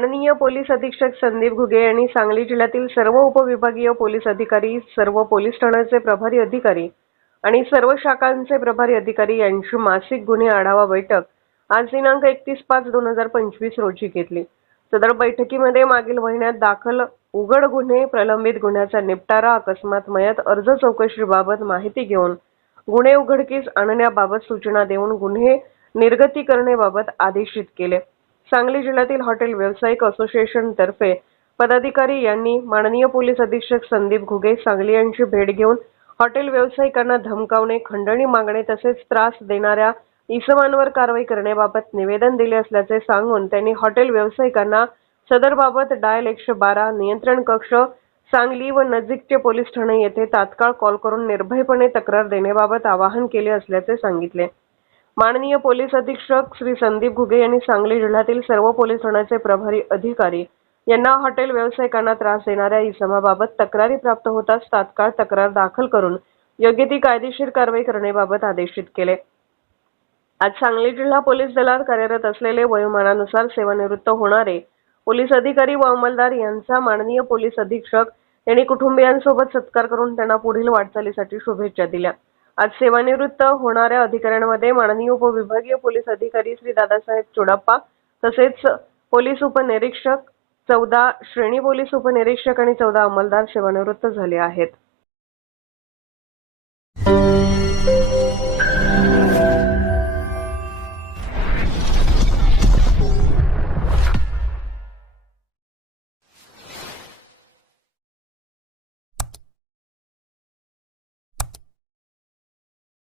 माननीय पोलीस अधीक्षक संदीप घुगे यांनी सांगली जिल्ह्यातील सर्व उपविभागीय पोलीस अधिकारी सर्व पोलीस ठाण्याचे प्रभारी अधिकारी आणि सर्व शाखांचे प्रभारी अधिकारी यांची मासिक गुन्हे आढावा बैठक आज दिनांक एकतीस पाच दोन हजार पंचवीस रोजी घेतली. सदर बैठकीमध्ये मागील महिन्यात दाखल उघड गुन्हे प्रलंबित गुन्ह्याचा निपटारा अकस्मात मयत अर्ज चौकशीबाबत माहिती घेऊन गुन्हे उघडकीस आणण्याबाबत सूचना देऊन गुन्हे निर्गती करण्याबाबत आदेशित केले. सांगली जिल्ह्यातील हॉटेल व्यावसायिक असोसिएशन तर्फे पदाधिकारी यांनी माननीय पोलीस अधीक्षक संदीप घुगे सांगली यांची भेट घेऊन हॉटेल व्यावसायिकांना धमकावणे खंडणी मागणे तसेच त्रास देणाऱ्या इसमांवर कारवाई करण्याबाबत निवेदन दिले असल्याचे सांगून त्यांनी हॉटेल व्यावसायिकांना सदरबाबत डायल एकशे बारा नियंत्रण कक्ष सांगली व नजीकचे पोलीस ठाणे येथे तात्काळ कॉल करून निर्भयपणे तक्रार देण्याबाबत आवाहन केले असल्याचे सांगितले. माननीय पोलीस अधीक्षक श्री संदीप घुगे यांनी सांगली जिल्ह्यातील सर्व पोलीस ठाण्याचे प्रभारी अधिकारी यांना हॉटेल व्यावसायिकांना त्रास देणाऱ्या इसमाबाबत तक्रारी प्राप्त होताच तात्काळ तक्रार दाखल करून योग्य ती कायदेशीर कारवाई करण्याबाबत आदेशित केले. आज सांगली जिल्हा पोलीस दलात कार्यरत असलेले वयोमानानुसार सेवानिवृत्त होणारे पोलीस अधिकारी व अंमलदार यांचा माननीय पोलीस अधीक्षक यांनी कुटुंबियांसोबत सत्कार करून त्यांना पुढील वाटचालीसाठी शुभेच्छा दिल्या. आज सेवानिवृत्त होणाऱ्या अधिकाऱ्यांमध्ये माननीय उपविभागीय पोलीस अधिकारी श्री दादासाहेब चोडाप्पा तसेच पोलीस उपनिरीक्षक चौदा श्रेणी पोलीस उपनिरीक्षक आणि चौदा अंमलदार सेवानिवृत्त झाले आहेत.